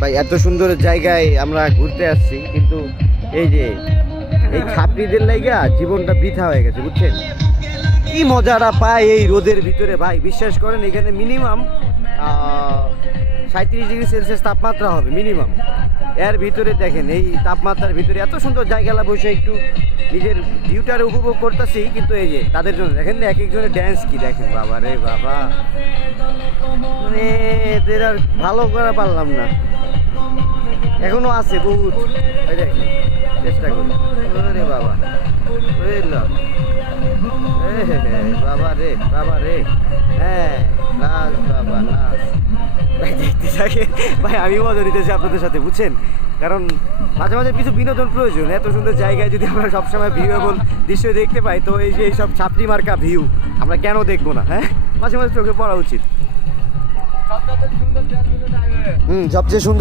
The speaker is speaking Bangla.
ভাই এত সুন্দর জায়গায় আমরা ঘুরতে আসছি, কিন্তু এই যে এই খাপড়িদের লাইগা জীবনটা বৃথা হয়ে গেছে, বুঝছেন? কি মজাটা পায় এই রোদের ভিতরে ভাই, বিশ্বাস করেন এখানে মিনিমাম 37°C তাপমাত্রা হবে মিনিমাম। এর ভিতরে দেখেন এই তাপমাত্রার ভিতরে এত সুন্দর জায়গাটা বসে একটু নিজের ভিউটার উপভোগ করতেছি, কিন্তু এই যে তাদের জন্য দেখেন না এক একজনের ড্যান্স কি দেখেন, বাবা রে বাবা, মানে এদের আর ভালো করা পারলাম না, এখনো আছে বহুত। এই দেখেন চেষ্টা করি, রে বাবা বুঝলাম, বাবা রে বাবা রে, হ্যাঁ নাচ বাবা নাচ ভাই, দেখতে থাকে ভাই, আমি মজা নিতেছি আপনাদের সাথে, বুঝছেন? কারণ মাঝে মাঝে কিছু বিনোদন প্রয়োজন। এত সুন্দর জায়গায় যদি আমরা সবসময় ভিউয়েবল দৃশ্য দেখতে পাই, তো এই যে এইসব ছাপড়ি মার্কা ভিউ আমরা কেন দেখবো না? হ্যাঁ, মাঝে মাঝে চোখে পড়া উচিত। সবচেয়ে সুন্দর